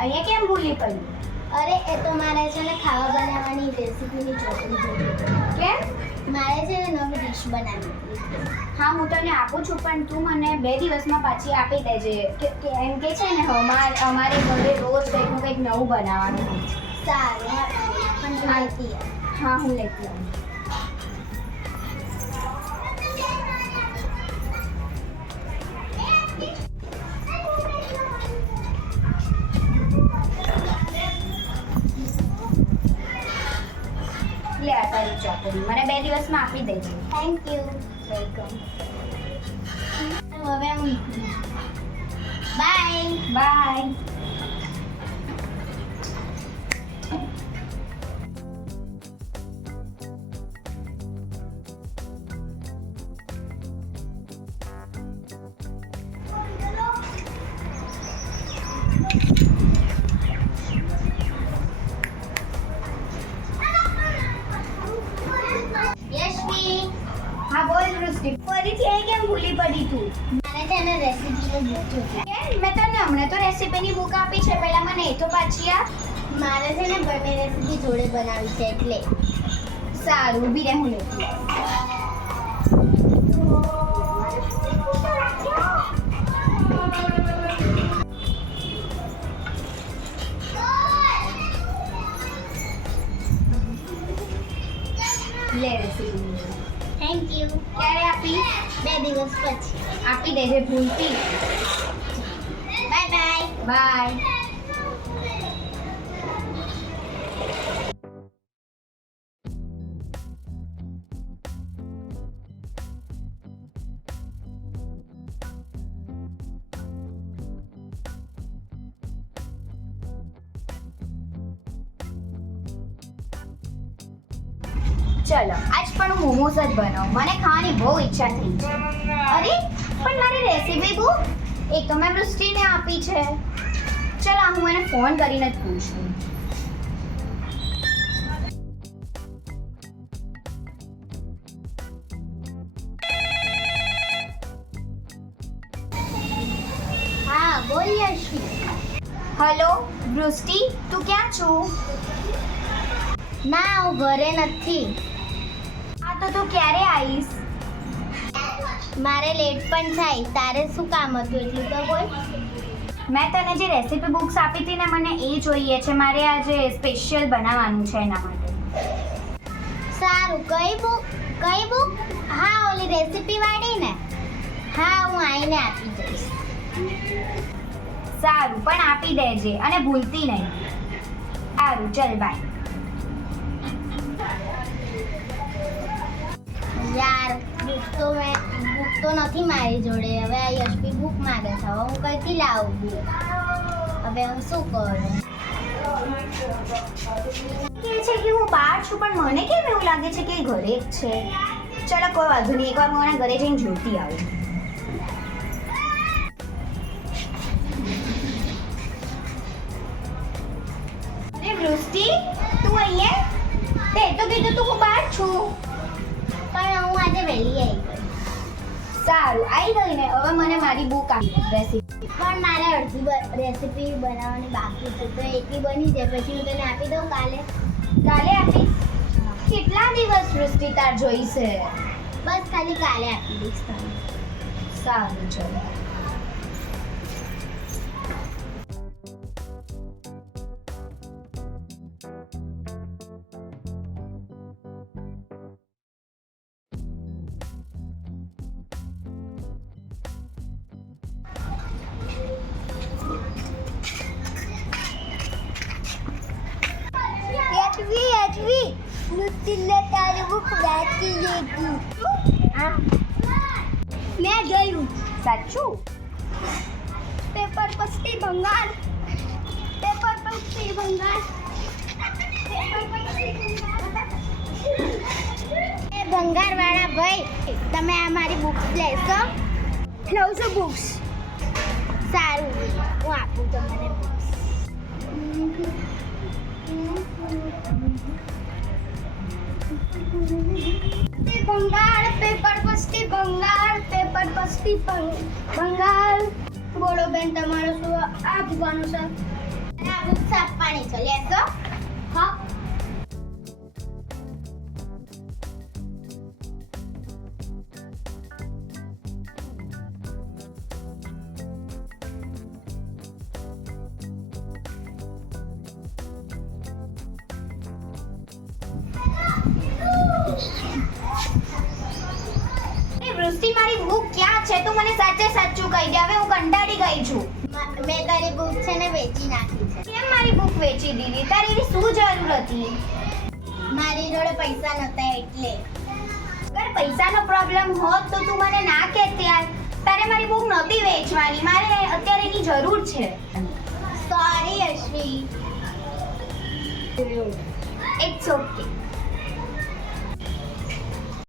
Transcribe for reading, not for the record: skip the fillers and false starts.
અહીંયા કેમ ભૂલી પડી? અરે એ તો મારે છે ને ખાવા બનાવવાની રેસીપીની ચોપડી જોઈ. કેમ? મારે છે ને નવી ડિશ બનાવવી હતી. હા હું તને આપું છું પણ તું મને 2 દિવસમાં પાછી આપી દેજે. એમ કે છે ને અમારે ઘરે રોજ કંઈક નવું બનાવવાનું હોય છે. સારું પણ માહિતી હા હું લેતી આવું. લે આ તારી ચોપડી મને 2 દિવસમાં આપી દેજે. Thank you. વેલકમ. હવે હું બાય. બાય. યશવી, હા બોલ વૃષ્ટિ. ફરીથી એ કેમ ભૂલી પડી તું? મારે છે ને રેસીપીની બુક જોઈતી. કેમ? મેં તને હમણાં તો રેસીપીની બુક આપી છે. પહેલા મને એ તો પાછી આપ. મારે છે ને બંને રેસીપી જોડે બનાવી છે એટલે. સારું ઊભી રહે હું લેતી આવું. લે રેસીપી થેન્ક યુ. ક્યારે આપી? 2 દિવસ પછી. આપી દેજે ભૂલતી. Bye bye. બાય. ચલો આજ પણ હું મોમોસ જ બનાવું. મને ખાવાની બહુ ઈચ્છા થઈ છે. અરે પણ મારી રેસીપી બુક એ તો મેં વૃષ્ટિને આપી છે. ચલો હું એને ફોન કરીને જ પૂછું. હા બોલ યશવી. હલો વૃષ્ટિ, તું ક્યાં છું? ના હું ઘરે નથી. આ તો તું ક્યારે આવીશ? મારે લેટ પણ થાય. તારે શું કામ હતું એટલું તો બોલ. મેં તને જે રેસીપી બુક્સ આપી હતી ને મને એ જોઈએ છે. મારે આજે સ્પેશિયલ બનાવવાનું છે એના માટે. સારું. કઈ બુક? હા ઓલી રેસીપી વાળી ને. હા હું આવીને આપી જઈશ. સારું પણ આપી દેજે અને ભૂલતી નહીં. સારું ચલ બાય. યાર બુક તો નથી મારી જોડે. હવે આ યશવી બુક માંગે છે. હવે હું કઈથી લાવું બુક? હવે હું શું કરું? કે છે કે હું બહાર છું પણ મને કેમ એવું લાગે છે કે એ ઘરે જ છે. ચલો કોઈ વાંધો નહીં, એકવાર હું એના ઘરે જઈને જોતી આવું. અરે વૃષ્ટિ, તું અહીંયા? તે તો કીધું તું હું બહાર છું. પણ હું આજે વહેલી આવી ગઈ. સારું આવી ગઈ ને. હવે મને મારી બુક આપી રેસીપી. પણ મારે અડધી રેસીપી બનાવવાની બાકી છે તો એટલી બની જાય પછી હું તને આપી દઉં કાલે. કાલે આપી? કેટલા દિવસ વૃષ્ટિ તાર જોઈશે? બસ ખાલી કાલે આપી દઈશ તને. સારું ચલો. યશવી નુતિલે તારી બુક વાંચી લીધી. હા મેં જોયું. સાચું? પેપર પસ્તી ભંગાર. પેપર પસ્તી ભંગાર. એ ભંગાર વાળા ભાઈ, તમે આ મારી બુક્સ લેશો? લઉં છું બુક્સ. સારું હું આપું તમને બુક્સ. ભંગાર પેપર પસ્તી ભંગાર પેપર પસ્તી ભંગાર. બોલો બેન તમારો શું આપવાનું છે? બુક્સ આપવાની છે લેશો હા એ વૃષ્ટિ મારી બુક ક્યાં છે તું મને સાચે સાચું કહી દે હવે હું કંટાળી ગઈ છું મેં તારી બુક છે ને વેચી નાખી છે કેમ મારી બુક વેચી દીધી તારી એવી શું જરૂર હતી મારી જોડે પૈસા નહોતા એટલે અગર પૈસાનો પ્રોબ્લેમ હોત તો તું મને ના કહેત યાર તારે મારી બુક નહોતી વેચવાની મારે અત્યારે એની જરૂર છે સોરી અશ્વી ઇટ્સ ઓકે